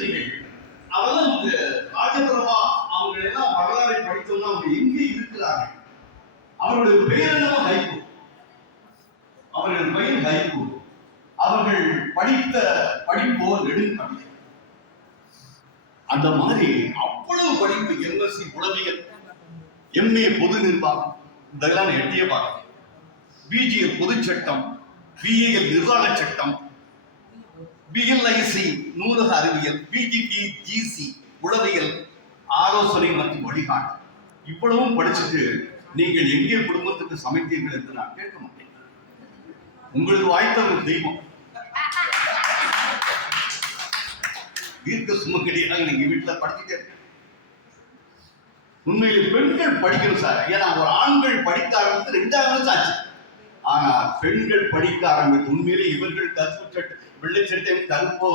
சிந்தனைகள் அவெல்லாம் இந்த ராஜபிரபா அவங்க எல்லாம் வரலாறை படித்தோம்னா அவங்க எங்கே இருக்கிறார்கள்? அவருடைய பெயர் என்னவோ ஹைகோ. அவர்கள் பெயர் ஹைகோ. அவர்கள் படித்த படிப்போ நெடுங்கவிதை. அந்த மாதிரி அவ்வளவு படிப்பு எம்எஸ்சி உளவியல் எம்ஏ பொது நிர்வாகம் இதெல்லாம் எட்டிய பார்க்க பிஜிஏ பொதுச் சட்டம் பிஏஎல் நிர்வாக சட்டம் பிஎல்ஐசி நூலக அறிவியல் பிஜிபி ஜிசி உளவியல் ஆலோசனை மற்றும் வழிகாட்டு. இவ்வளவும் படிச்சுட்டு நீங்கள் எங்கே குடும்பத்துக்கு சமைத்தீர்கள் என்று நான் கேட்க மாட்டேன். உங்களுக்கு வாய்த்த ஒரு தெய்வம். தீர்க்க சுமக்கடியாக நீங்க வீட்டுல படிச்சுட்டே உண்மையில் பெண்கள் படிக்கணும் சார். ஏன்னா ஒரு ஆண்கள் படிக்க ஆரம்பித்து ரெண்டாவது ஆச்சு. ஆனா பெண்கள் படிக்க ஆரம்பித்து உண்மையிலே இவர்கள் கருப்பு வெள்ளை சட்டையும் கருப்போ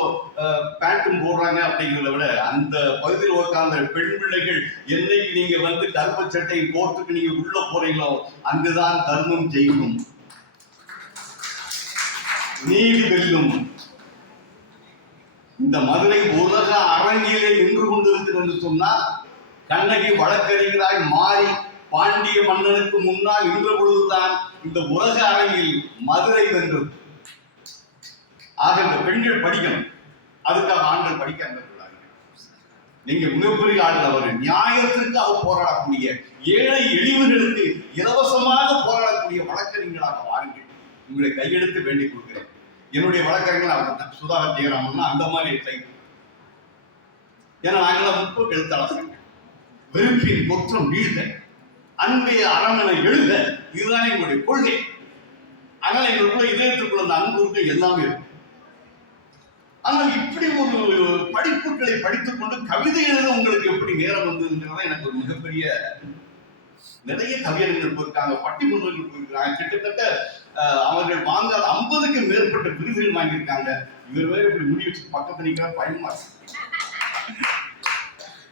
பேண்ட்டும் போடுறாங்க அப்படிங்கிறத விட அந்த பகுதியில் உட்கார்ந்த பெண் பிள்ளைகள் என்னைக்கு நீங்க வந்து கருப்பு சட்டையை போட்டுக்கு நீங்க உள்ள போறீங்களோ அங்குதான் தர்மம் செய்யணும் நீதி வெல்லும். இந்த மதுரை உலக அரங்கிலே நின்று கொண்டிருக்கிறது என்று சொன்னால் கண்ணகி வழக்கறிஞராய் மாறி பாண்டிய மன்னனுக்கு முன்னால் நின்ற பொழுதுதான் இந்த உலக அரங்கில் மதுரை வென்றது. ஆக இந்த பெண்கள் படிக்கணும். அதுக்காக ஆண்கள் படிக்க அந்த நீங்க மிகப்பெரிய ஆள் அவர் நியாயத்திற்காக போராடக்கூடிய ஏழை எளிவர்களுக்கு இலவசமாக போராடக்கூடிய வழக்கறிஞர்களாக வாருங்கள் உங்களை கையெடுத்து வேண்டிக் கொள்கிறேன். என்னுடைய வழக்கறிஞர் அவர் தான். சுதாகர் ஜெயராமன் அந்த மாதிரி டைப் ஏன்னா நாங்களாம் முற்போக்கு எழுத்தாளர்கள். வெறுப்பின் குற்றம் வீழ்க. அன்பைய அரண்மனை எழுத இதுதான் எங்களுடைய கொள்கை. ஆனால் எங்களுக்குள்ள இதயத்துக்குள்ள அந்த அன்பு இருக்கு எல்லாமே இருக்கும். ஆனால் இப்படி ஒரு படிப்புகளை படித்துக்கொண்டு கவிதை எழுத உங்களுக்கு எப்படி நேரம் வந்ததுங்கிறத எனக்கு ஒரு மிகப்பெரிய நிறைய கவிஞர்கள் போயிருக்காங்க பட்டிமன்றங்கள் போயிருக்காங்க. கிட்டத்தட்ட அவர்கள் வாங்காத ஐம்பதுக்கு மேற்பட்ட விருதுகள் வாங்கியிருக்காங்க. இவர் வேற இப்படி முடி வச்சு பக்கத்து நிற்கிற பயமா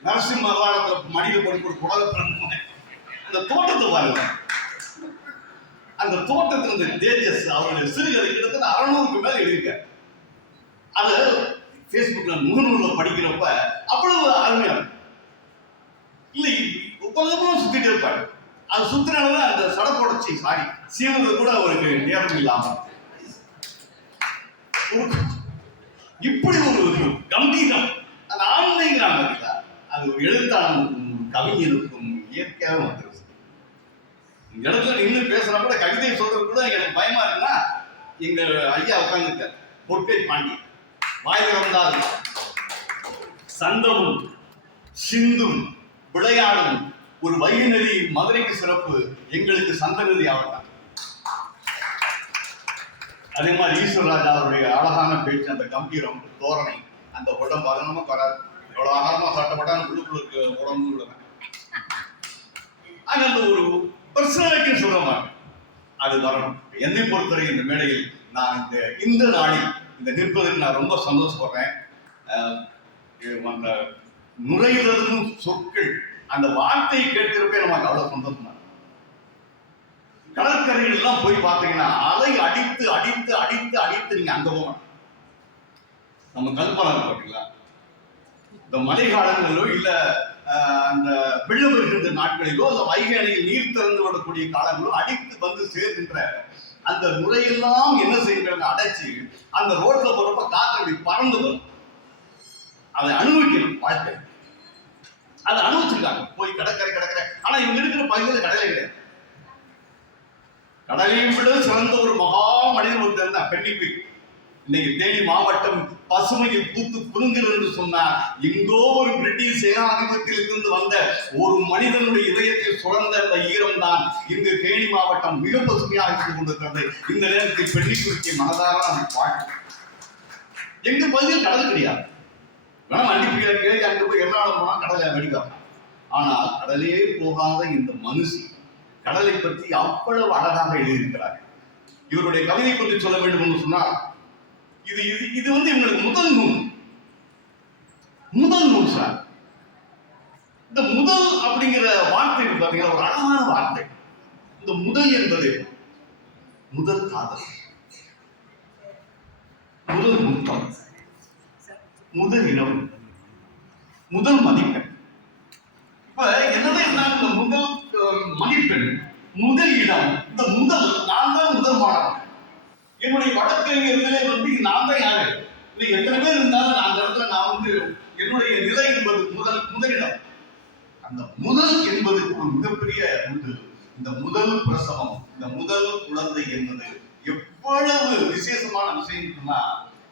நரசிம்ம அவதாரத்துல மடியில போட்டு ஒரு குடலை அந்த தோட்டத்தை பாருங்க. அந்த தோட்டத்தில் இந்த தேஜஸ் அவருடைய சிறுகதை கிட்டத்தட்ட அறுநூறுக்கு மேல எழுதியிருக்காரு. அது ஃபேஸ்புக்ல முகநூல்ல படிக்கிறப்ப அவ்வளவு அருமையா இருக்கும். இல்லை உலகமும் சுத்திட்டு இருப்பாரு. அது சுத்தினால அந்த சடப்போடச்சி சாரி சீவது கூட அவருக்கு நேரம் இல்லாம. இப்படி ஒரு கம்பீரம். அந்த ஆண்மைங்கிறாங்க பார்த்தீங்களா? அது ஒரு எழுத்தாளனுக்கும் கவிஞருக்கும் இயற்கையாக வந்துருச்சு. இடத்துல நின்று பேசுனா கூட கவிதை சொல்றது கூட எனக்கு பயமா இருக்குன்னா எங்க ஐயா உட்காந்துருக்கார் பொற்கை பாண்டி வாய் திறந்தால் சந்தமும் சிந்தும் விளையாடும் ஒரு வைகுநதி மதுரைக்கு சிறப்பு எங்களுக்கு சந்தநதி அவர்தான் அதே மாதிரி ஈஸ்வரராஜா அவருடைய அழகான பேச்சு அந்த கம்பீரம் தோரணை அந்த உடம்பு அது வராது. எவ்வளவு ஆகாரமா சாட்டப்பட்டாலும் உள்ளுக்குள்ளுக்கு உடம்பு உள்ளவன் அது அந்த ஒரு பர்சனாலிட்டி சொல்றவங்க அது வரணும். என்னை பொறுத்தவரை இந்த மேடையில் நான் இந்த இந்த நாளில் இந்த நிற்பதற்கு நான் ரொம்ப சந்தோஷப்படுறேன். அஹ், அந்த நுரையிலிருந்தும் சொற்கள் அந்த வார்த்தையை கேட்கிறப்பே நமக்கு அவ்வளவு சந்தோஷமா கடற்கரைகள்லாம் கடற்கரைகள் எல்லாம் போய் பார்த்தீங்கன்னா அலை அடித்து அடித்து அடித்து அடித்து நீங்க அங்க போகணும். நம்ம கல்பனா பார்த்தீங்களா இந்த மழை காலங்களிலோ இல்ல அந்த வெள்ளம் இருக்கின்ற நாட்களிலோ இல்ல வைகை அணையில் நீர் திறந்து விடக்கூடிய காலங்களோ அடித்து வந்து சேர்கின்ற அந்த நுரையெல்லாம் என்ன செய்யறாங்க அடைச்சு அந்த ரோட்ல போறப்ப காற்று அப்படி பறந்து வரும். அதை அனுபவிக்கணும் வாழ்க்கை. அதை அனுபவிச்சிருக்காங்க. போய் கடற்கரை கடற்கரை. ஆனா இவங்க இருக்கிற பகுதியில் கடலே கிடையாது. கடலையும் விட சிறந்த ஒரு மகா மனிதன் ஒருத்தர் இருந்தான் பெண்ணிப்பி. இன்னைக்கு தேனி மாவட்டம் பசுமையில் பூத்து குலுங்குகிறது என்று சொன்னார். எங்கோ ஒரு பிரிட்டிஷ் சேனாதிபத்தியில் இருந்து வந்த ஒரு மனிதனுடைய இதயத்தில் சுரந்த அந்த ஈரம் தான் இந்த தேனி மாவட்டம் மிக பசுமையாக இருந்து கொண்டிருக்கிறது. இந்த நேரத்தில் பெண்ணிக்குறிச்சி மனதார நம்ம வாழ்க்கை. எங்க பகுதியில் கடல் கிடையாது. வேணா வண்டி போய் அங்க போய் எர்ணாகுளம் போனால் கடலை வெடிக்கலாம் ஆனால் கடலே போகாத இந்த மனுஷி கடலை பற்றி அவ்வளவு அழகாக எழுதியிருக்கிறார். இவருடைய கவிதை பற்றி சொல்ல வேண்டும் என்று சொன்னால் இது இது இது வந்து இவங்களுக்கு முதல் நூல். முதல் நூல் சார் இந்த முதல் அப்படிங்கிற வார்த்தை பார்த்தீங்கன்னா ஒரு அழகான வார்த்தை. இந்த முதல் என்பது முதல் காதல். முதல் முத்தம். முதல் இனம். முதல் மதிப்பெண். இப்ப என்னதான் இருந்தாலும் இந்த முதல் மதிப்பெண் முதல் இடம் இந்த முதல் நான் தான் முதல் மாணவன் என்னுடைய வழக்கறிஞர்களே வந்து நான் தான் யாரு? இன்னைக்கு எத்தனை பேர் இருந்தாலும் நான் அந்த இடத்துல நான் வந்து என்னுடைய நிலை என்பது முதல் முதலிடம். அந்த முதல் என்பது ஒரு மிகப்பெரிய உண்டு. இந்த முதல் பிரசவம் இந்த முதல் குழந்தை என்பது எவ்வளவு விசேஷமான விஷயம் சொன்னா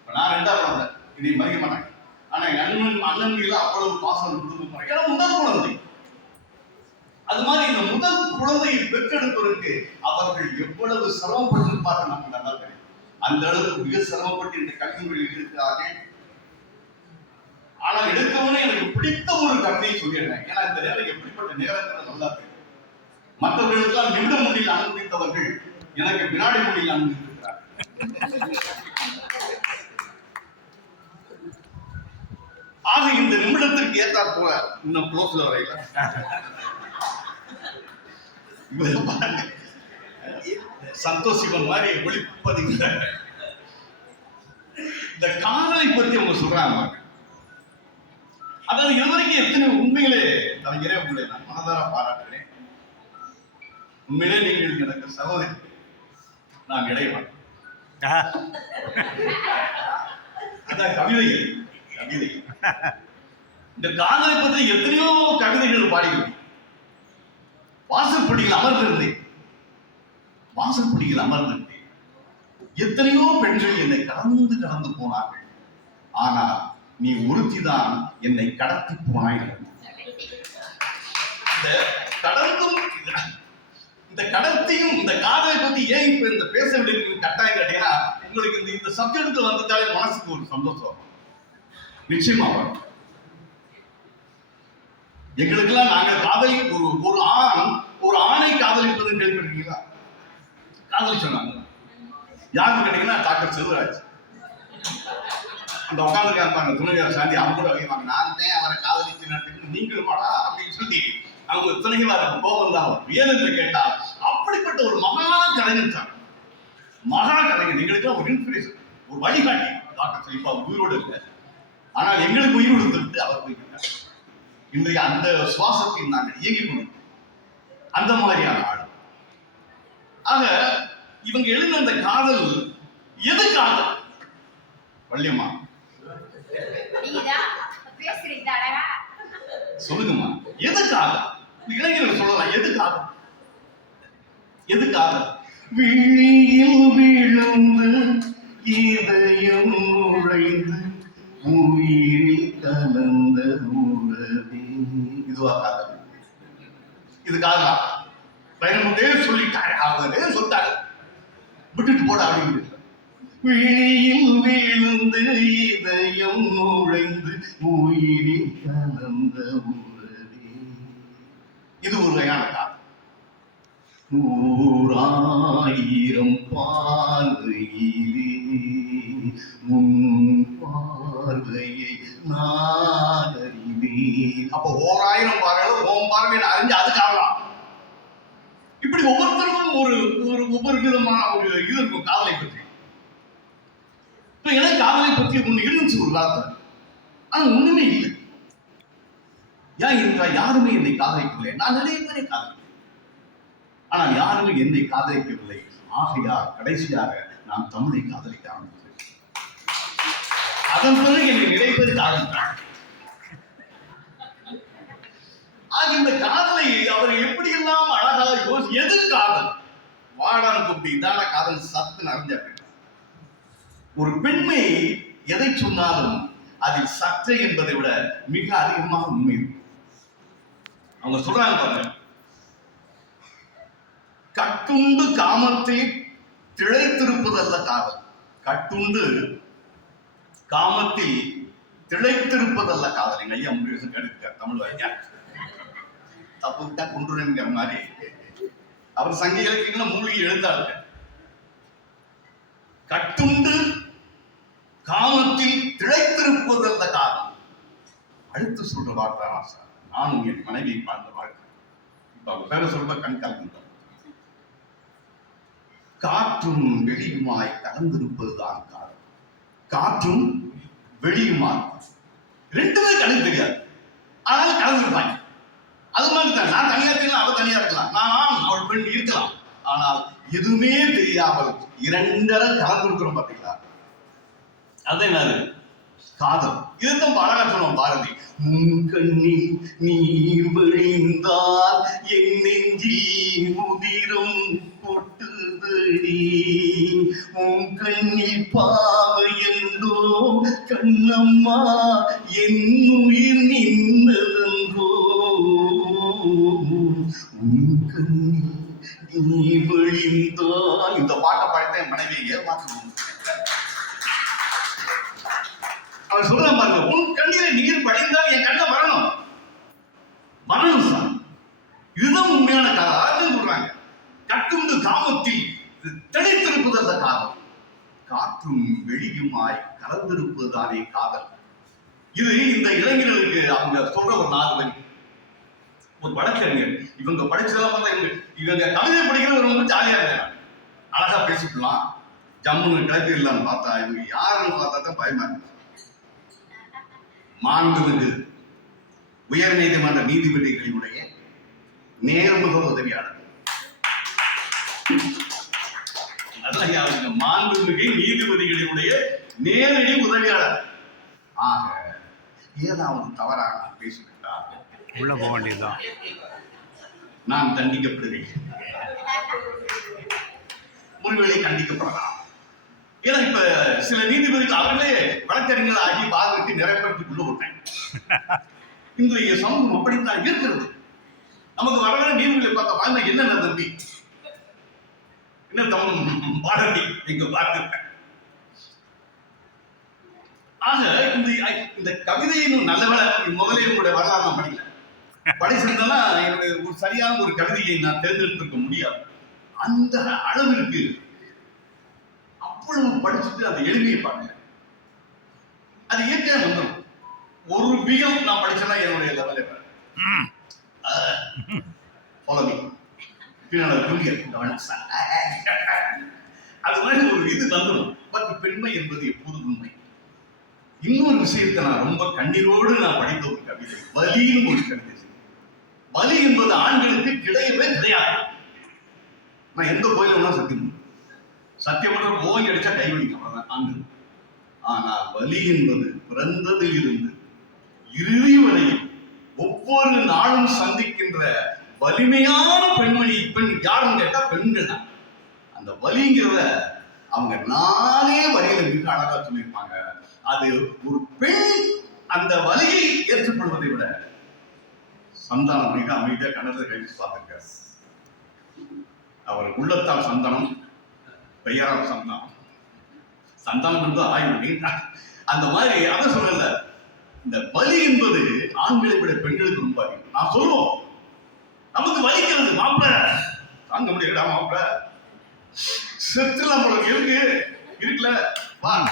நான் ரெண்டாவது குழந்தை இனி மறிக்க மாட்டேன் ஆனா என் அண்ணன் அண்ணன் மீது அவ்வளவு பாசம் குடும்பம் ஏன்னா முதல் குழந்தை. அது மாதிரி இந்த முதல் குழந்தையை பெற்றெடுப்பதற்கு அவர்கள் எவ்வளவு சிரமப்பட்டிருப்பார்கள் நமக்கு நல்லா தெரியும் அந்த அளவுக்கு மிக சிரமப்பட்டு இந்த கல்வி இருக்கிறார்கள். ஆனால் எடுத்தவனே எனக்கு பிடித்த ஒரு கதையை சொல்லிடுறேன். ஏன்னா இந்த நேரம் எப்படிப்பட்ட நேரங்கிறது நல்லா தெரியும். மற்றவர்களுக்கெல்லாம் நிமிட மொழியில் அனுமதித்தவர்கள் எனக்கு வினாடி மொழியில் அனுமதித்திருக்கிறார் ஆக இந்த நிமிடத்திற்கு ஏத்தாற் போல இன்னும் க்ளோஸ்ல வரையில. இவரை பாருங்க. சந்தோஷ் மாதிரி ஒளிப்பதில்லை இந்த காதலை பத்தி அவங்க சொல்றாங்க. அதாவது இதுவரைக்கும் எத்தனை உண்மைகளே கலைஞரே உங்களை நான் மனதார பாராட்டுகிறேன். உண்மையிலே நீங்கள் எனக்கு சகோதரி. நான் இடையவன் அதான் கவிதை கவிதை. இந்த காதலை பற்றி எத்தனையோ கவிதைகள் பாடிக்கிறேன் வாசற்படியில் அமர்ந்திருந்தேன். வாசற்படியில் அமர்ந்துட்டேன் எத்தனையோ பெண்கள் என்னை கடந்து கடந்து போனார்கள். ஆனால் நீ ஒருத்திதான் என்னை கடத்தி போனாய். இந்த கடந்தும் இந்த கடத்தியும் இந்த காதலை பத்தி ஏன் இப்ப இந்த பேச வேண்டிய கட்டாயம் கேட்டீங்கன்னா உங்களுக்கு இந்த இந்த சப்ஜெக்ட் வந்துட்டாலே மனசுக்கு ஒரு சந்தோஷம் வரும். நிச்சயமா வரும். எங்களுக்கெல்லாம் நாங்க காதலி ஒரு ஒரு ஆண் ஒரு ஆணை காதலிப்பது கேள்விப்பட்டிருக்கீங்களா? காதலி சொன்னாங்க. யாருன்னு கேட்டீங்கன்னா டாக்டர் செல்வராஜ். அந்த உட்காந்துருக்கா இருப்பாங்க துணைவியார் சாந்தி அவங்க கூட வைப்பாங்க நான் தான் அவரை காதலிச்சு நடத்துக்கு நீங்களும் வாடா அப்படின்னு சொல்லி அவங்க துணைவியார் கோபம் தான் வரும். ஏன் என்று கேட்டால் அப்படிப்பட்ட ஒரு மகா கலைஞர் சார். மகா கலைஞர் எங்களுக்கு ஒரு இன்ஸ்பிரேஷன் ஒரு வழிகாட்டி. டாக்டர் செல்வா உயிரோடு இல்லை ஆனால் எங்களுக்கு உயிர் கொடுத்துட்டு அவர் போயிருக்கார் இன்றைய அந்த சுவாசத்தில் நாங்கள் இயங்கிக் கொண்டு அந்த மாதிரியான ஆள். ஆக இவங்க எழுதின அந்த காதல் எது காதல் வள்ளியம்மா. சொல்லுங்கம்மா. எது காதல் இளைஞர்கள் சொல்லலாம் எது காதல் எது காதல் விழியில் விழுந்து இதயம் நுழைந்து உயிரில் கலந்த உறவே இதுவா காதல்? இது காதலா பயணமுதே சொல்லிட்டாரு. அவரே சொல்லிட்டாரு விட்டுட்டு போட அப்படின்னு. விழியில் விழுந்து இதயம் நுழைந்து உயிரில் கலந்த உறவே இது ஒரு வகையான காதல். ஓராயிரம் பார்வையிலே முன் பார்வையை நான் அறிவேன். அப்போ ஓராயிரம் பார்வையில ஓம் பார்வையை அறிஞ்சு அது இப்படி ஒவ்வொருத்தருக்கும் ஒரு ஒரு ஒவ்வொரு விதமான ஒரு இது இருக்கும் காதலை பற்றி. இப்ப எனக்கு காதலை பற்றி ஒண்ணு இருந்துச்சு ஒரு காலத்துல ஆனா ஒண்ணுமே இல்லை. ஏன் இருக்கா? யாருமே என்னை காதலிக்கவில்லை. நான் நிறைய பேரை காதலிக்கிறேன் ஆனால் யாருமே என்னை காதலிக்கவில்லை. ஆகையால் கடைசியாக நான் தமிழை காதலிக்க ஆரம்பித்தேன். அதன் பிறகு என்னை நிறைய பேர் காதலித்தார் ஆக இந்த காதலை அவர் எப்படி எல்லாம் அழகாக யோசி எது காதல்? வாடான குப்பி இதான காதல் சத்து நிறைஞ்ச ஒரு பெண்மை எதை சொன்னாலும் அதில் சற்றை என்பதை விட மிக அதிகமாக உண்மை இருக்கும். அவங்க சொல்றாங்க பாருங்க. கட்டுண்டு காமத்தை திளைத்திருப்பதல்ல காதல். கட்டுண்டு காமத்தில் திளைத்திருப்பதல்ல காதல். எங்க ஐயா முடிவு எடுத்துக்கார் தமிழ் வாய்க்கார் தப்பு விட்டா கொண்டுறேங்கிற மாதிரி அவர் சங்க இலக்கியங்கள மூலிகை எழுந்தார்கள். கட்டுண்டு காமத்தில் திளைத்திருப்பது அந்த காலம். அடுத்து சொல்ற வார்த்தை சார். நானும் என் மனைவி பார்த்த வாழ்க்கை. இப்ப அவங்க பேர சொல்ற கண் காற்றும் வெளியுமாய் கலந்திருப்பதுதான் காலம். காற்றும் வெளியுமாய். ரெண்டுமே கணக்கு தெரியாது. அது மாதிரி தான் நான் தனியா இருக்கலாம் அவள் தனியா இருக்கலாம். நான் அவள் பெண் இருக்கலாம். ஆனால் எதுவுமே தெரியாமல் இரண்டரை கலந்துருக்கிறோம் பார்த்தீங்களா அது என்னது? காதல். இதுதான் அழகா சொல்லுவோம் பாரதி. உன் கண்ணில் நீர் விழிந்தால் என் நெஞ்சில் முதிரும் கொட்டுதடி உன் கண்ணில் என்றோ கண்ணம்மா என் உயிர் நின்றதென்றோ இந்த பாட்டை பாடிதான் என் மனைவியை ஏமாற்றணும் அவர் சொல்றான் பாருங்க உன் கண்ணீரை நீர் படிந்தால் என் கண்ணை வரணும். வரணும் சார். இதுதான் உண்மையான கதை. அதான் சொல்றாங்க. கட்டுண்டு காமத்தில் திளைத்திருப்பது அந்த காதல் காற்றும் வெளியுமாய் கலந்திருப்பதுதானே காதல். இது இந்த இளைஞர்களுக்கு அவங்க சொல்ற ஒரு நாலு வரி ஒரு வழக்கறிஞர். இவங்க படிச்சதெல்லாம் பார்த்தா இவங்க இவங்க கவிதை படிக்கிறவங்க ரொம்ப ஜாலியாக இருக்காங்க. அழகா பேசிக்கலாம். ஜம்முன்னு கிளப்பிடலாம்னு பார்த்தா இவங்க யாருன்னு பார்த்தா தான் பயமா இருக்கு. மாண்புமிகு உயர் நீதிமன்ற நீதிபதிகளினுடைய நேர்முக உதவியாளர். அதான் யாருங்க மாண்புமிகு நீதிபதிகளினுடைய நேரடி உதவியாளர். ஆக ஏதாவது தவறாக நான் பேசிவிட்டால் உள்ள போக வேண்டியதுதான். நான் தண்டிக்கப்படுவேன். ஒருவேளை கண்டிக்கப்படலாம் ஏன்னா இப்ப சில நீதிபதிகள் அவர்களே வழக்கறிஞர்கள் ஆகி பார்வைக்கு நிறைவேற்றி கொண்டு விட்டாங்க இன்றைய சமூகம் அப்படித்தான் இருக்கிறது. நமக்கு வர வர நீதிபதிகளை பார்த்த வாழ்ந்த என்னென்ன தம்பி? என்ன தமிழ் பாரதி நீங்க பார்த்திருக்கேன். ஆக இந்த இந்த கவிதையின் நல்லவள முதலே உங்களுடைய வரலாறு நான் படிக்கல படிச்சிருந்தேன்னா என்னுடைய ஒரு சரியான ஒரு கவிதையை நான் தேர்ந்தெடுத்திருக்க முடியாது. அந்த அளவிற்கு அவ்வளவு படிச்சுட்டு அந்த எளிமையை பாருங்க. அது இயற்கையா வந்துடும் ஒரு பிகம் நான் படிச்சேன்னா என்னுடைய லெவலே ஃபாலோ அது மாதிரி ஒரு இது வந்துடும் பட் பெண்மை என்பது எப்போதும் உண்மை. இன்னொரு விஷயத்தை நான் ரொம்ப கண்ணீரோடு நான் படித்த ஒரு கவிதை. வலின்னு ஒரு கவிதை. வலி என்பது ஆண்களுக்கு கிடையவே கிடையாது. நான் எந்த கோயிலும் வேணா சத்தியம் சத்தியம் பண்ற மோகி அடிச்சா கை வலிக்கும். ஆண்கள். ஆனால் வலி என்பது பிறந்ததில் இருந்து இறுதி வரையில் ஒவ்வொரு நாளும் சந்திக்கின்ற வலிமையான பெண்மணி பெண் யாருன்னு கேட்டா பெண்கள் தான். அந்த வலிங்கிறத அவங்க நாலே வரியில மிக அழகா சொல்லியிருப்பாங்க. அது ஒரு பெண் அந்த வலியை ஏற்றுக்கொள்வதை விட சந்தானம் மிக அமைதியாக கணத்தை கழித்து பார்த்திருக்காரு. அவர் உள்ளத்தால் சந்தானம் பெயரால் சந்தானம். சந்தானம் என்பது ஆய்வு அந்த மாதிரி அதை சொல்லல. இந்த வலி என்பது ஆண்களை விட பெண்களுக்கு ரொம்ப அதிகம். நான் சொல்லுவோம். நமக்கு வலிக்கிறது மாப்பிள்ள தாங்க முடியலடா மாப்பிள்ள செத்துல உங்களுக்கு இருக்கு. இருக்குல்ல வா.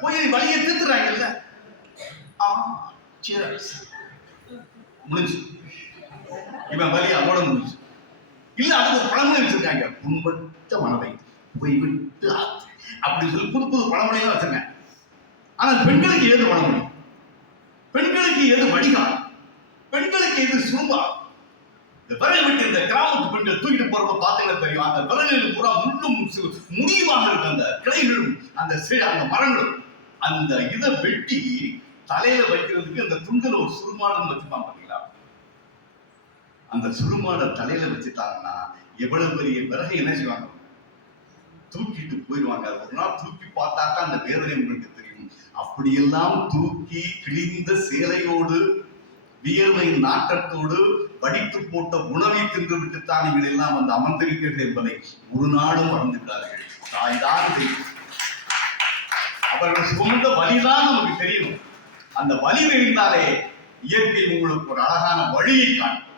போய் வலியை தீர்த்துறாங்கல்ல ஆ. Cheers. முடிஞ்சு. இவன் வலி அதோட முடிஞ்சு. இல்ல அதுக்கு ஒரு பழமொழி வச்சிருக்காங்க. புண்பட்ட மனதை போய்விட்டு அப்படி சொல்லி புது புது பழமொழியெல்லாம் வச்சிருக்காங்க. ஆனால் பெண்களுக்கு ஏது பழமொழி? பெண்களுக்கு ஏது வடிகால்? பெண்களுக்கு எது சுரும்பா இந்த விறகு விட்டு இந்த கிராமத்து பெண்கள் தூக்கிட்டு போறப்ப பார்த்தீங்கன்னா தெரியும்? அந்த விறகுகள் பூரா முள்ளும் சு- முடியுமாக இருக்கு அந்த கிளைகளும் அந்த அந்த மரங்களும். அந்த இதை வெட்டி தலையில வைக்கிறதுக்கு அந்த துண்டுல ஒரு சுருமானம் வச்சுப்பான் பாத்தீங்களா? அந்த சுருமான தலையில வச்சுட்டாங்கன்னா எவ்வளவு பெரிய விறகை என்ன செய்வாங்க? தூக்கிட்டு போயிடுவாங்க. அது ஒரு நாள் தூக்கி பார்த்தாக்கா அந்த வேதனை உங்களுக்கு தெரியும். அப்படியெல்லாம் தூக்கி கிழிந்த சேலையோடு வியர்வை நாட்டத்தோடு வடித்து போட்ட உணவை தின்றுவிட்டுத்தான் நீங்கள் எல்லாம் வந்து அமர்ந்திருக்கிறீர்கள் என்பதை ஒரு நாளும் மறந்துவிடார்கள் தாய்தான் தெய்வம் அவர்கள் சொந்த வழிதான் நமக்கு தெரியும். அந்த வழி தெரிந்தாலே இயற்கை உங்களுக்கு ஒரு அழகான வழியை காட்டும்.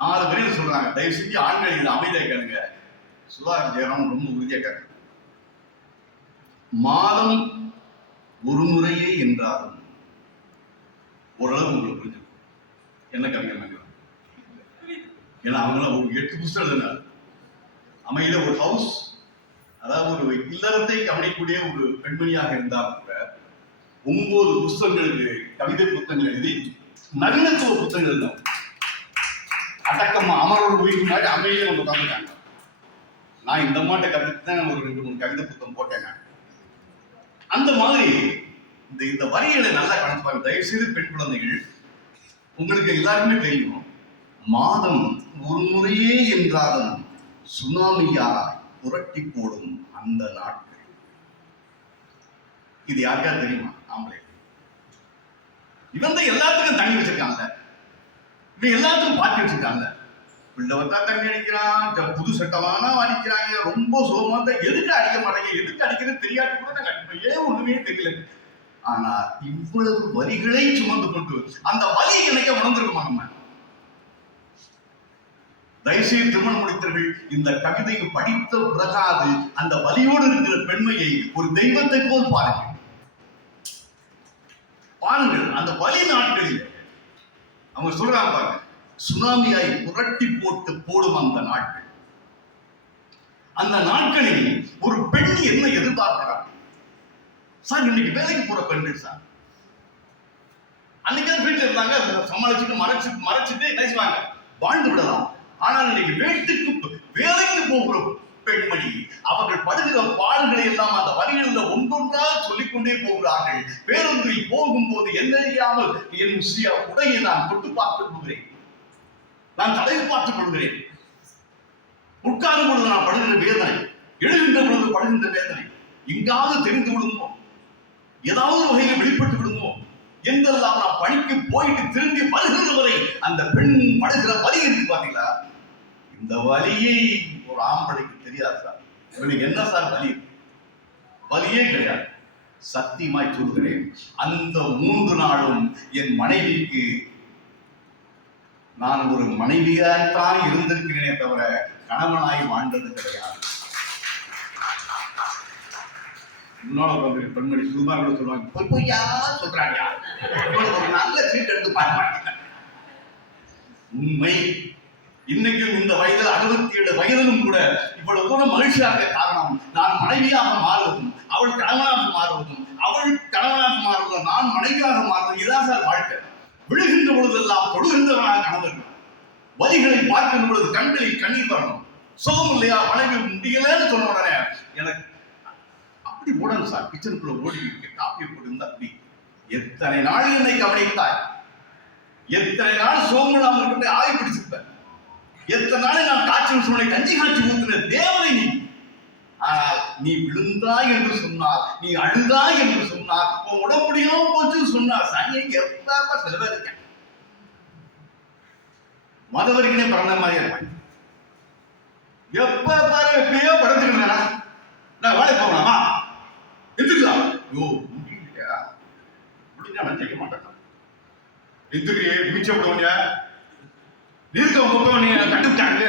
நாலு பேர் சொல்றாங்க. தயவு செஞ்சு ஆண்கள் இது அமைதியா கேளுங்க. சுதாகர் ஜெயராம் ரொம்ப உறுதியாக கேட்க மாதம் ஒரு முறையே என்றாலும் ஓரளவு உங்களுக்கு புரிஞ்சிருக்கும். என்ன கவிஞர் ஏன்னா அவங்களாம் ஒரு எட்டு புஸ்தகம் எழுதினார் அமையில ஒரு ஹவுஸ் அதாவது ஒரு இல்லறத்தை கவனிக்கூடிய ஒரு பெண்மணியாக இருந்தால் கூட ஒன்பது புஸ்தகங்களுக்கு கவிதை புத்தகங்கள் எழுதி நவீனத்துவ புத்தகங்கள் தான் அடக்கமா அமரோட உயிர் மாதிரி அமைதியா வந்து உட்காந்துட்டாங்க நான் இந்த மாட்டை கத்துட்டு தான் ஒரு ரெண்டு மூணு கவிதை புத்தகம் போட்டேன் அந்த மாதிரி இந்த இந்த வரிகளை நல்லா கணக்கு பாருங்க. தயவு செய்து பெண் குழந்தைகள் உங்களுக்கு எல்லாருமே தெரியும். மாதம் ஒரு முறையே என்றாலும் சுனாமியா புரட்டி போடும் அந்த நாட்கள். இது யாருக்கா தெரியுமா? ஆம்பளை. இவன் தான் எல்லாத்துக்கும் தண்ணி வச்சிருக்காங்க இவன் எல்லாத்துக்கும் பாட்டி வச்சிருக்காங்க பிள்ளை வந்தா தண்ணி அடிக்கிறான் புது சட்டமானா அடிக்கிறாங்க ரொம்ப சோகமா தான் எதுக்கு அடிக்க மாட்டாங்க எதுக்கு அடிக்கிறது தெரியாது கூட நாங்க அடிப்போம். ஏன் ஒண்ணுமே தெரியல ஆனா இவ்வளவு வலிகளை சுமந்து கொண்டு அந்த வலி என்னைக்க உணர்ந்திருக்குமா நம்ம? தயவுசெய்து திருமணம் முடித்தவர்கள் இந்த கவிதையை படித்த பிறகாது அந்த வலியோடு இருக்கிற பெண்மையை ஒரு தெய்வத்தை போல் பாருங்கள். பாருங்கள் அந்த வழி நாட்களில் அவங்க சொல்றாங்க பாருங்க சுனாமியாய் புரட்டி போட்டு போடும் அந்த நாட்கள். அந்த நாட்களில் ஒரு பெண் என்ன எதிர்பார்க்கிறார் சார் இன்னைக்கு வேலைக்கு போற பெண்கள் சார். அன்னைக்கு வீட்டில் இருந்தாங்க அதை சமாளிச்சுட்டு மறைச்சு மறைச்சிட்டு என்ன செய்வாங்க? வாழ்ந்து விடலாம். ஆனால் இன்னைக்கு வீட்டுக்கு வேலைக்கு போகிற பெண்மணி. அவர்கள் படுகிற பாடுகளை எல்லாம் அந்த வரிகளில் ஒன்றொன்றாக சொல்லிக்கொண்டே போகிறார்கள். பேருந்தில் போகும்போது என்ன அறியாமல் என் சுய உடையை நான் தொட்டு பார்த்துக் கொள்கிறேன். நான் தடவி பார்த்துக் கொள்கிறேன். உட்காரும் பொழுது நான் படுகிற வேதனை எழுகின்ற பொழுது படுகின்ற வேதனை எங்காவது தெரிந்து விடுமோ? ஏதாவது வகையில் வெளிப்பட்டு விடுமோ? என்றெல்லாம் நான் பணிக்கு போயிட்டு திரும்பி வருகிற வரை அந்த பெண் படுகிற வரி இருக்கு பாத்தீங்களா இந்த வலியை ஒரு ஆம்பளைக்கு தெரியாது சார். இவனுக்கு என்ன சார் வலி? வலியே கிடையாது. சத்தியமாய் சொல்கிறேன் அந்த மூன்று நாளும் என் மனைவிக்கு நான் ஒரு மனைவியாய்த்தான் இருந்திருக்கிறேனே தவிர கணவனாய் வாழ்ந்தது கிடையாது. இன்னொரு பெண்மணி சும்மா கூட சொல்லுவாங்க பொய் பொய்யா சொல்றாங்க. ஒரு நல்ல சீட் எடுத்து பார்க்க மாட்டேன் உண்மை இன்னைக்கும் இந்த வயதில் அறுபத்தி ஏழு வயதிலும் கூட இவ்வளவு தூரம் மகிழ்ச்சியாக காரணம் நான் மனைவியாக மாறுவதும் அவள் கணவனாக மாறுவதும் அவள் கணவனாக மாறுவதும் நான் மனைவியாக மாறுவதும் இதான் சார் வாழ்க்கை. விழுகின்ற பொழுதெல்லாம் தொழுகின்றவனாக கணவன். வரிகளை பார்க்கின்ற பொழுது கண்களில் கண்ணீர் வரணும். சுகம் இல்லையா? மனைவி முடியலன்னு சொன்ன உடனே எனக்கு அப்படி ஓடணும் சார். கிச்சனுக்குள்ள ஓடி வைக்க காப்பி போட்டு அப்படி. எத்தனை நாள் என்னை கவனித்தாய்? எத்தனை நாள் சோம்பலாம இருக்கின்ற ஆய் பிடிச்சிருப்பேன். எத்தனை நாளை நான் காய்ச்சல் சொன்ன கஞ்சி காய்ச்சி ஊத்துன தேவனை நீ. ஆனால் நீ விழுந்தாய் என்று சொன்னால் நீ அழுதாய் என்று சொன்னால் உன் உடம்பு முடியாம போச்சுன்னு சொன்னால் சனியை எவ்வளவு சில இருக்கேன் மதவரிகளே பிறந்த மாதிரியா இருப்பாங்க. எப்ப பாரு எப்பயோ படுத்துக்கிறேன் நான். வேலைக்கு போகலாமா? எந்திரிக்கலாம் ஐயோ முடியலையா? முடிஞ்சா நான் ஜெயிக்க மாட்டேன் எந்திரியே மிச்சப்படுவனியா நிறுத்த நீ கட்டுவிட்டாங்க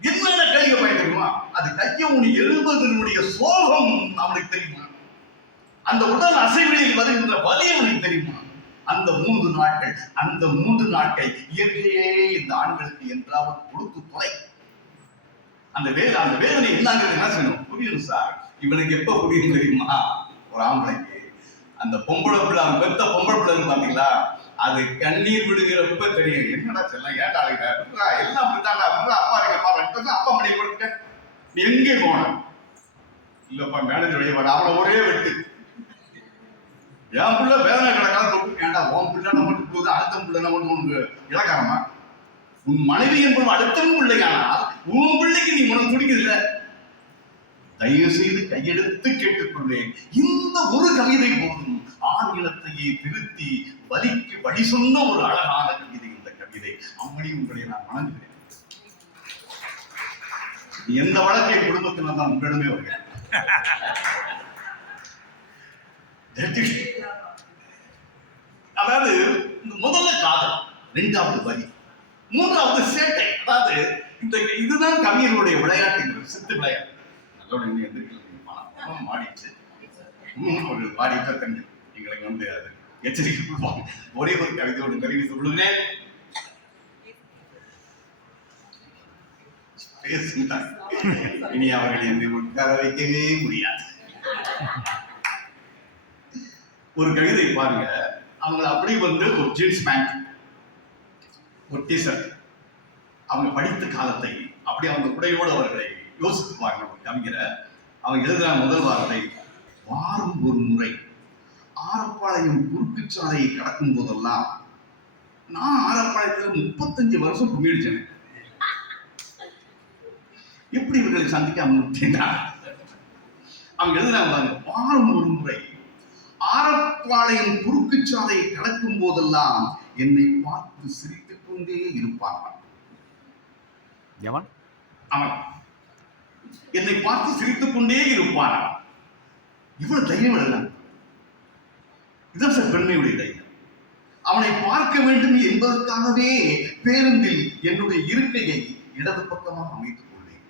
என்ன கையை பயன்படுமா அது கையை உனி எழுபதனுடைய சோகம் அவனுக்கு தெரியுமா? அந்த உடல் அசைவுகளில் வருகின்ற வலி அவனுக்கு தெரியுமா? அந்த மூன்று நாட்கள் அந்த மூன்று நாட்கள் இயற்கையே இந்த ஆண்களுக்கு என்றாவது கொடுத்து தொலை. அந்த வேலை அந்த வேதனை என்னங்கிறது என்ன செய்யணும்? புரியணும் சார். இவனுக்கு எப்ப புரியும் தெரியுமா? ஒரு ஆம்பளைக்கு. அந்த பொம்பளை பிள்ளை அந்த பெத்த பொம்பளை பிள்ளைன்னு பாத்தீங்களா? அது கண்ணீர் விடுகிறப்ப தெரியும். என்னடா செல்லம் ஏன்டா அழுகிற? எல்லாம் அப்படித்தான்டா. விட்றா, அப்பா இருக்கப்பா ரெண்டு அப்பா மணி கொடுத்துட்டேன். நீ எங்கே போன? இல்லப்பா மேனேஜர் வெளியே வர அவளை ஒரே வெட்டு. என் பிள்ளை வேதனை கிடக்காத தொட்டு ஏன்டா உன் பிள்ளை மட்டும் போகுது அடுத்த பிள்ளை மட்டும் உனக்கு இலக்காரமா? உன் மனைவி என்பது அடுத்த பிள்ளையானால் உன் பிள்ளைக்கு நீ உனக்கு பிடிக்குதுல்ல? தயவு செய்து கையெடுத்து கேட்டுக்கொள்வேன். இந்த ஒரு கவிதை போதும். ஆங்கிலத்தையே திருத்தி வலிக்கு வழி சொன்ன ஒரு அழகான கவிதை இந்த கவிதை. அம்மணி உங்களை நான் வணங்குகிறேன். எந்த வழக்கை குடும்பத்தில் தான் உங்களிடமே வருகிறேன். அதாவது இந்த முதல்ல காதல் ரெண்டாவது வரி மூன்றாவது சேட்டை. அதாவது இந்த இதுதான் கவிஞர்களுடைய விளையாட்டு சித்து விளையாட்டு. நல்லோட இன்னும் எந்திரிக்கல மாடிச்சு. ஒரு பாடிட்ட கண்டு கிடைக்க வந்து அது எச்சரிக்கை கொடுப்பாங்க ஒரே ஒரு கவிதையோடு தெரிவித்துக் கருவி பேசுகிறார் இனி அவர்கள் என்னை உட்கார வைக்கவே முடியாது. ஒரு கவிதை பாருங்க. அவங்க அப்படி வந்து ஒரு ஜீன்ஸ் பேண்ட் ஒரு டிஷர்ட் அவங்க படித்த காலத்தை அப்படி அவங்க உடையோடு அவர்களை யோசித்து பாருங்க. கவிஞரை அவங்க எழுதுறான் முதல் வார்த்தை வாரம் ஒரு முறை ஆரப்பாளையம் குறுக்கு சாலையை கடக்கும் போதெல்லாம் நான் ஆரப்பாளையத்துல முப்பத்தஞ்சு வருஷம் கும்பிடிச்சேன் எப்படி இவர்களை சந்திக்காம விட்டேன்னா அவங்க எழுதுறாங்க வாரம் ஒரு முறை ஆரப்பாளையம் குறுக்கு சாலையை கடக்கும் போதெல்லாம் என்னை பார்த்து சிரித்துக் கொண்டே இருப்பான் எவன்? அவன் என்னை பார்த்து சிரித்துக் கொண்டே இருப்பான். இவ்வளவு தைரியம் எழுதலாம் இதுதான் சார் பெண்மையுடைய தைரியம் அவனை பார்க்க வேண்டும் என்பதற்காகவே பேருந்தில் என்னுடைய இருக்கையை இடது பக்கமாக அமைத்துக் கொண்டேன்.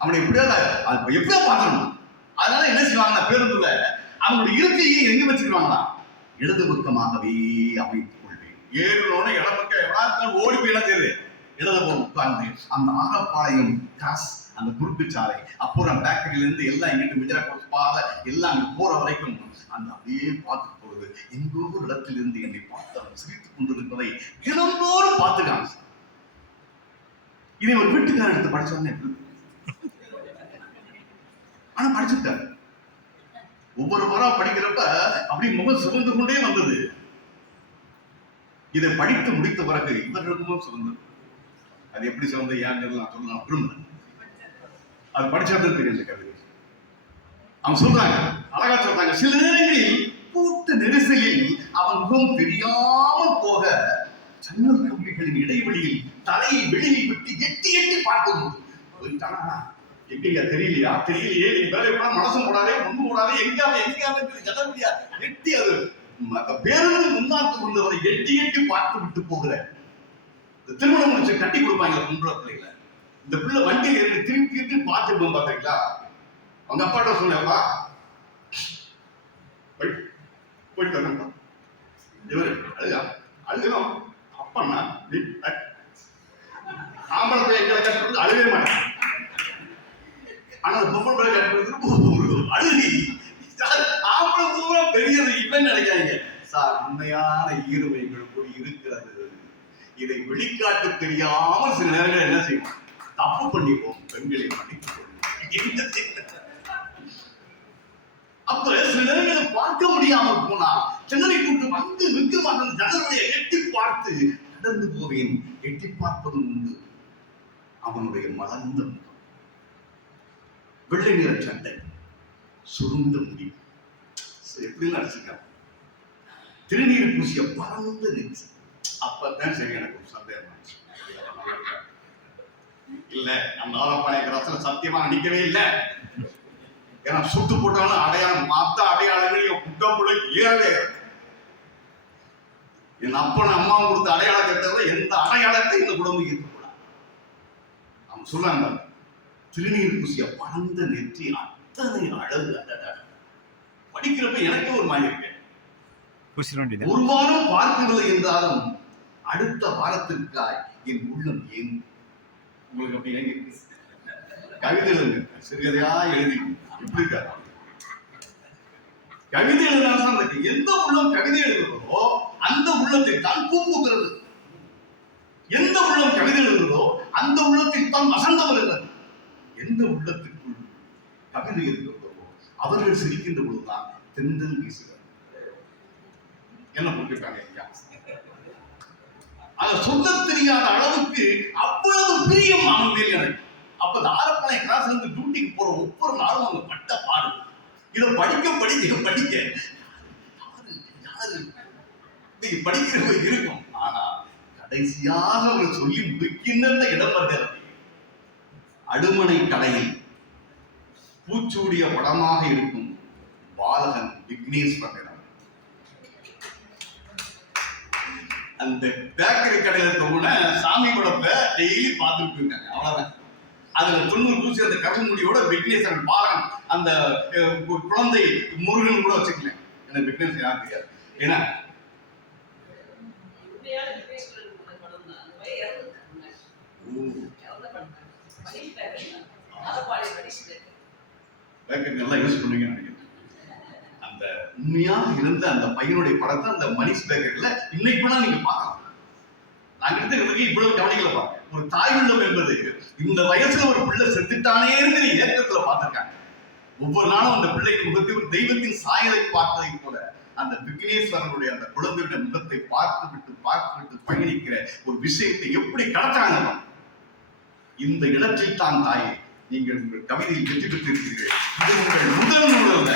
அவனை எப்படியாவது அது எப்படியா பார்க்கணும். அதனால என்ன செய்வாங்க பேருந்துல அவங்களுடைய இருக்கையை எங்க வச்சுக்கிறாங்களா இடது பக்கமாகவே அமைத்துக் கொள்வேன். ஏறினோட இடது பக்கம் எவ்வளவு ஓடி போய் என்ன செய்யுது இடது உட்கார்ந்து அந்த ஆகப்பாளையம் காஸ் அந்த குறுக்கு சாலை அப்புறம் பேக்கரியில இருந்து எல்லாம் இங்கிட்டு மிஜரா பாதை எல்லாம் அங்க போற வரைக்கும் அந்த அப்படியே பார்த்து போகுது எங்கோ ஒரு இடத்திலிருந்து என்னை பார்த்து அவன் சிரித்துக் கொண்டிருப்பதை தினந்தோறும் பார்த்துக்காங்க இதை ஒரு வீட்டுக்காரர் எடுத்து படிச்சோன்னே ஆனா படிச்சுட்டாரு ஒவ்வொரு வாரம் படிக்கிறப்ப அப்படி முகம் சிவந்து கொண்டே வந்தது. இதை படித்து முடித்த பிறகு இவர்களுக்கும் சிவந்தது அது எப்படி சிவந்த ஏங்கிறது நான் சொல்லலாம் விரும்புறேன் அது படிச்சாதான் தெரியும் இந்த கவிதை. அவன் சொல்றாங்க அழகா சொல்றாங்க சில நேரங்களில் கூட்ட நெரிசலில் அவன் முகம் தெரியாமல் போக ஜன்னல் கம்பிகளின் இடைவெளியில் தலையை வெளியில் விட்டு எட்டி எட்டி பார்க்கும் போயிட்டானா? எப்படிங்க தெரியலையா? தெரியலையே நீ வேலை கூட மனசும் போடாதே ஒண்ணு போடாதே எங்காவது எங்காவது ஜனவரியா எட்டி அது. பேருந்து முன்னாக்கு கொண்டவரை எட்டி எட்டி பார்த்து விட்டு போகிறேன் இந்த திருமணம் முடிச்சு கட்டி கொடுப்பாங்க பொம்பளை பிள்ளைகளை. இந்த பிள்ளை வண்டியில் ஏறி திரும்பி திரும்பி பார்த்துருப்போம் போகும் பாத்தீங்களா? அவங்க அப்பாட்ட சொன்னப்பா போயிட்டு வரேன்ப்பா இவரு அழுகா அழுகணும் அப்பண்ணா ஆம்பளத்தை எங்களை கட்டுறது அழுகவே மாட்டேன். ஆனா பொம்பளை பிள்ளை கட்டுறது அழுகி ஆம்பளை பூரா பெரியது. இவன் நினைக்காங்க சார் உண்மையான ஈர்மை இதை வெளிக்காட்டு தெரியாமல் சில நேரங்கள் என்ன செய்வோம் தப்பு பண்ணிப்போம் பெண்களை மன்னித்துக் அப்ப சில நேரங்களை பார்க்க முடியாமல் போனா சென்னை கூட்டு வந்து நிற்க மாட்டேன் ஜனவரியை எட்டி பார்த்து கடந்து போவேன். எட்டி பார்ப்பதும் உண்டு. அவனுடைய மலர்ந்த முகம். வெள்ளை நிற சண்டை சுருந்த முடி. எப்படி நடிச்சிருக்கான் திருநீர் பூசிய பறந்த நெஞ்சு. அப்பதான் சரி எனக்கு ஒரு சந்தேகம். இல்ல அந்த ஆலப்பாளைய கிராஸ்ல சத்தியமா நடிக்கவே இல்ல ஏன்னா சுட்டு போட்டாலும் அடையாளம் மத்த அடையாளங்களையும் குட்டம் பிள்ளை ஏறவே. என் அப்பன் அம்மாவும் கொடுத்த அடையாளத்தை தவிர எந்த அடையாளத்தை இந்த குடும்பம் இருக்கக்கூடாது அவன் சொல்றாங்க திருநீர் பூசிய பறந்த நெற்றி அத்தனை அழகு அடடா. படிக்கிறப்ப எனக்கே ஒரு மாதிரி இருக்கு பூசிட வேண்டியது ஒரு வாரம் பார்க்கவில்லை என்றாலும் அடுத்த வாரத்திற்காய் என் உள்ளம் ஏன் உங்களுக்கு அப்படி ஏங்க கவிதை எழுதுங்க. சிறுகதையா எழுதி. எப்படி கவிதை எழுதினாலும் இருக்கு எந்த உள்ளம் கவிதை எழுதுகிறதோ அந்த உள்ளத்தை தான் பூப்புகிறது எந்த உள்ளம் கவிதை எழுதுகிறதோ அந்த உள்ளத்தில் தான் வசந்தம் வருகிறது. எந்த உள்ளத்திற்குள் கவிதை இருக்கிறதோ அவர்கள் சிரிக்கின்ற பொழுதுதான் தென்றல் வீசுகிறது. என்ன போட்டிருக்காங்க ஐயா? சொல்ல தெரியாத அளவுக்கு அவ்வளவு பிரியம் அவன் மேல் எனக்கு. அப்ப இந்த ஆரப்பாளைய கிளாஸ்ல இருந்து டியூட்டிக்கு போற ஒவ்வொரு நாளும் அவங்க பட்ட பாடு. இதை படிக்க படிக்க படிக்க. யாரு இன்னைக்கு படிக்கிறவங்க இருக்கும். ஆனா கடைசியாக அவர் சொல்லி முடிக்கின்ற இடம் வருகிறது அடுமனை கடையில். பூச்சூடிய படமாக இருக்கும் பாலகன் விக்னேஸ்வரன். அந்த பேக்கரி கடையில தொங்குன சாமி படத்தை டெய்லி பார்த்துட்டு இருக்காங்க. அவ்வளவுதான். அதுல தொண்ணூறு பூசி அந்த கடல் முடியோட விக்னேஸ்வரன் பாலகன் அந்த குழந்தை முருகன் கூட வச்சுக்கல எனக்கு விக்னேஸ்வரன் யாரும் தெரியாது. ஏன்னா நல்லா யூஸ் அந்த உண்மையாக இருந்த அந்த பையனுடைய படத்தை அந்த மணிஷ் பேக்கர்ல இன்னைக்கு கூட நீங்க பார்க்கலாம். நாங்க எடுத்த இவ்வளவு கவனிக்கல பாருங்க. ஒரு தாய் உள்ளம் என்பது இந்த வயசுல ஒரு பிள்ளை செத்துட்டானேங்கிற ஏக்கத்துல பார்த்திருக்காங்க. ஒவ்வொரு நாளும் அந்த பிள்ளைக்கு முகத்தில் ஒரு தெய்வத்தின் சாயலை பார்த்ததை போல அந்த விக்னேஸ்வரனுடைய அந்த குழந்தையுடைய முகத்தை பார்த்து விட்டு பார்த்து விட்டு பயணிக்கிற ஒரு விஷயத்தை எப்படி கடத்தாங்க இந்த இடத்தில் தான் தாயே நீங்கள் உங்கள் கவிதையில் வெற்றி பெற்றிருக்கிறீர்கள். இது உங்கள் முதல் நூல் அல்ல.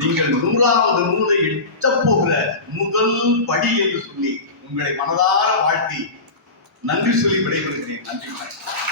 நீங்கள் நூறாவது நூலை எட்ட போகிற முதல் படி என்று சொல்லி உங்களை மனதார வாழ்த்தி நன்றி சொல்லி விடைபெறுகிறேன். நன்றி வணக்கம்.